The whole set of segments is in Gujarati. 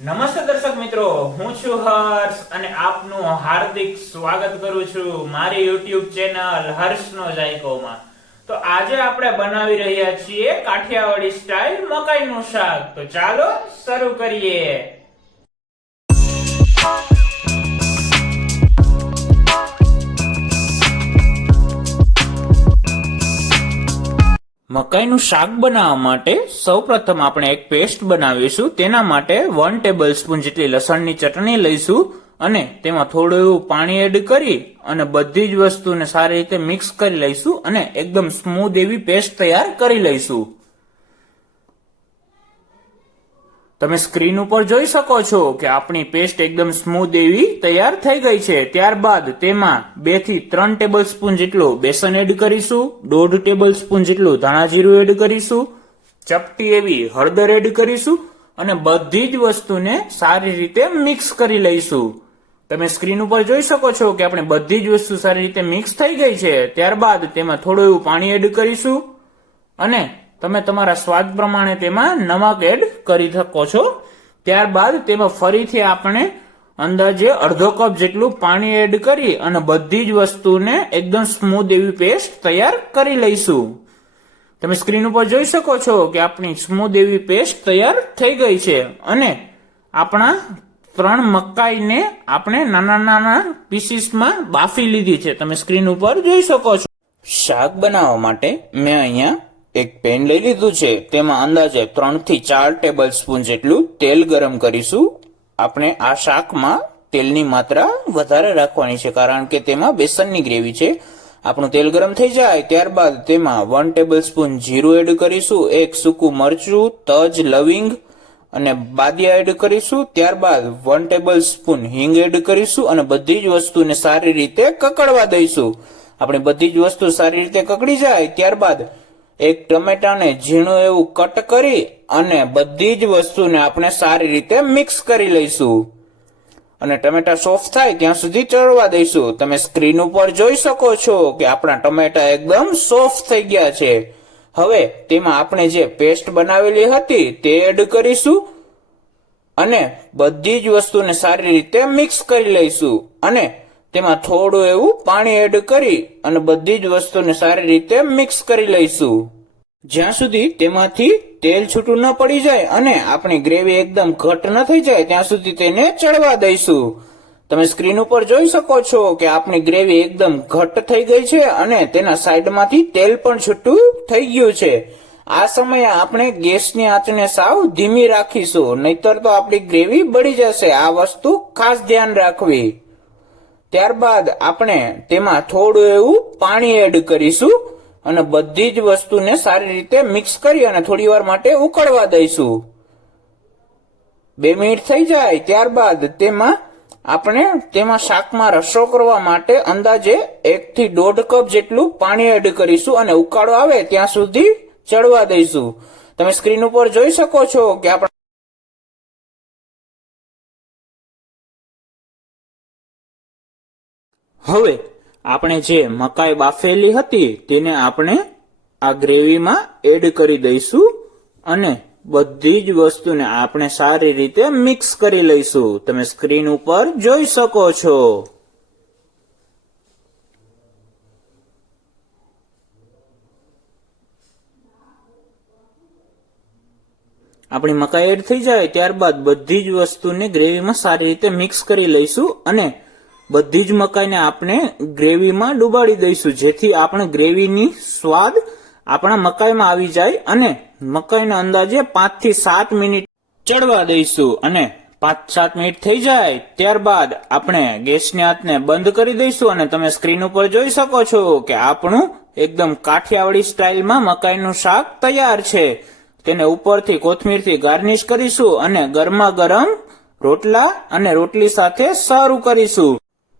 નમસ્તે દર્શક મિત્રો, હું છું હર્ષ અને આપનું હાર્દિક સ્વાગત કરું છું મારી YouTube ચેનલ હર્ષનો જાયકોમાં। તો આજે આપણે બનાવી રહ્યા છીએ કાઠિયાવાડી સ્ટાઇલ મકાઈનું શાક। તો ચાલો શરૂ કરીએ। મકાઈનું શાક બનાવવા માટે સૌપ્રથમ આપણે એક પેસ્ટ બનાવીશું। તેના માટે 1 ટેબલસ્પૂન જેટલી લસણની ચટણી લઈશું અને તેમાં થોડું એવું પાણી એડ કરી અને બધી જ વસ્તુને સારી રીતે મિક્સ કરી લઈશું અને એકદમ સ્મૂધ એવી પેસ્ટ તૈયાર કરી લઈશું। તમે સ્ક્રીન ઉપર જોઈ શકો છો કે આપણી પેસ્ટ એકદમ સ્મૂધ એવી તૈયાર થઈ ગઈ છે। ત્યારબાદ તેમાં 2 થી 3 ટેબલસ્પૂન જેટલું બેસન એડ કરીશું, 1.5 ટેબલસ્પૂન જેટલું ધાણા જીરું એડ કરીશું, ચપટી એવી હળદર એડ કરીશું અને બધી જ વસ્તુને સારી રીતે મિક્સ કરી લઈશું। તમે સ્ક્રીન ઉપર જોઈ શકો છો કે આપણે બધી જ વસ્તુ સારી રીતે મિક્સ થઈ ગઈ છે। ત્યારબાદ તેમાં થોડું એવું પાણી એડ કરીશું અને તમે તમારા સ્વાદ પ્રમાણે તેમાં નમક એડ કરી શકો છો। ત્યારબાદ તેમાં ફરીથી આપણે અંદાજે અડધો કપ જેટલું પાણી એડ કરી અને બધી જ વસ્તુને એકદમ સ્મૂધ એવી પેસ્ટ તૈયાર કરી લઈશું। તમે સ્ક્રીન ઉપર જોઈ શકો છો કે આપણી સ્મૂધ એવી પેસ્ટ તૈયાર થઈ ગઈ છે અને આપણા 3 મકાઈને આપણે નાના નાના પીસીસમાં બાફી લીધી છે। તમે સ્ક્રીન ઉપર જોઈ શકો છો। શાક બનાવવા માટે મેં અહીંયા એક પેન લઈ લીધું છે। તેમાં અંદાજે 3 થી 4 ટેબલસ્પૂન જેટલું તેલ ગરમ કરીશું। આપણે આ શાકમાં તેલની માત્રા વધારે રાખવાની છે કારણ કે તેમાં બેસનની ગ્રેવી છે। આપણું તેલ ગરમ થઈ જાય ત્યારબાદ તેમાં 1 ટેબલસ્પૂન જીરું એડ કરીશું, 1 સૂકું મરચું, તજ, લવિંગ અને બાદિયા એડ કરીશું। ત્યારબાદ 1 ટેબલસ્પૂન હિંગ એડ કરીશું અને બધી જ વસ્તુને સારી રીતે કકડવા દઈશું। આપણી બધી જ વસ્તુ સારી રીતે કકડી જાય ત્યારબાદ એક ટમેટાને ઝીણું એવું કટ કરી અને બધી જ વસ્તુને આપણે સારી રીતે મિક્સ કરી લઈશું અને ટમેટા સોફ્ટ થાય ત્યાં સુધી ચડવા દઈશું। તમે સ્ક્રીન ઉપર જોઈ શકો છો કે આપણા ટમેટા એકદમ સોફ્ટ થઈ ગયા છે। હવે તેમાં આપણે જે પેસ્ટ બનાવેલી હતી તે એડ કરીશું અને બધી જ વસ્તુને સારી રીતે મિક્સ કરી લઈશું અને તેમાં થોડું એવું પાણી એડ કરી અને બધી જ વસ્તુને સારી રીતે મિક્સ કરી લઈશું જ્યાં સુધી તેમાંથી તેલ છૂટું ન પડી જાય અને આપણી ગ્રેવી એકદમ ઘટ ન થઈ જાય ત્યાં સુધી તેને ચડવા દઈશું। તમે સ્ક્રીન ઉપર જોઈ શકો છો કે આપણી ગ્રેવી એકદમ ઘટ થઈ ગઈ છે અને તેના સાઈડમાંથી તેલ પણ છૂટું થઈ ગયું છે। આ સમયે આપણે ગેસની આંચને સાવ ધીમી રાખીશું, નહીતર તો આપણી ગ્રેવી બળી જશે। આ વસ્તુ ખાસ ધ્યાન રાખવી। ત્યારબાદ આપણે તેમાં થોડું એવું પાણી એડ કરીશું અને બધી જ વસ્તુને સારી રીતે મિક્સ કરી અને થોડી વાર માટે ઉકળવા દઈશું। 2 મિનિટ થઈ જાય ત્યારબાદ તેમાં શાકમાં રસો કરવા માટે અંદાજે 1 થી 1.5 કપ જેટલું પાણી એડ કરીશું અને ઉકાળો આવે ત્યાં સુધી ચડવા દઈશું। તમે સ્ક્રીન ઉપર જોઈ શકો છો કે આપણે હવે આપણે જે મકાઈ બાફેલી હતી તેને આપણે આ ગ્રેવીમાં એડ કરી દઈશું અને બધી જ વસ્તુને આપણે સારી રીતે મિક્સ કરી લઈશું। તમે સ્ક્રીન ઉપર જોઈ શકો છો। આપણી મકાઈ એડ થઈ જાય ત્યારબાદ બધી જ વસ્તુને ગ્રેવીમાં સારી રીતે મિક્સ કરી લઈશું અને બધી જ મકાઈને આપણે ગ્રેવીમાં ડુબાડી દઈશું જેથી આપણે ગ્રેવીની સ્વાદ આપણા મકાઈમાં આવી જાય અને મકાઈને અંદાજે 5 થી 7 મિનિટ ચડવા દઈશું અને 5-7 મિનિટ થઈ જાય ત્યારબાદ આપણે ગેસની આંચને બંધ કરી દઈશું અને તમે સ્ક્રીન ઉપર જોઈ શકો છો કે આપણું એકદમ કાઠિયાવાડી સ્ટાઇલમાં મકાઈનું શાક તૈયાર છે। તેને ઉપરથી કોથમીરથી ગાર્નિશ કરીશું અને ગરમા ગરમ રોટલા અને રોટલી સાથે સર્વ કરીશું।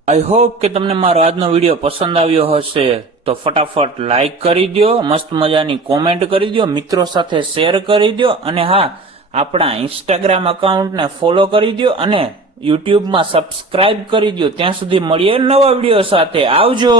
આઈ હોપ કે તમને મારો આજનો વિડીયો પસંદ આવ્યો હશે તો ફટાફટ લાઈક કરી દો, મસ્ત મજાની કોમેન્ટ કરી દો, મિત્રો સાથે શેર કરી દો અને હા, આપણા ઇન્સ્ટાગ્રામ એકાઉન્ટને ફોલો કરી દો અને યુટ્યુબમાં સબસ્ક્રાઇબ કરી દો। ત્યાં સુધી મળીએ નવા વિડીયો સાથે। આવજો।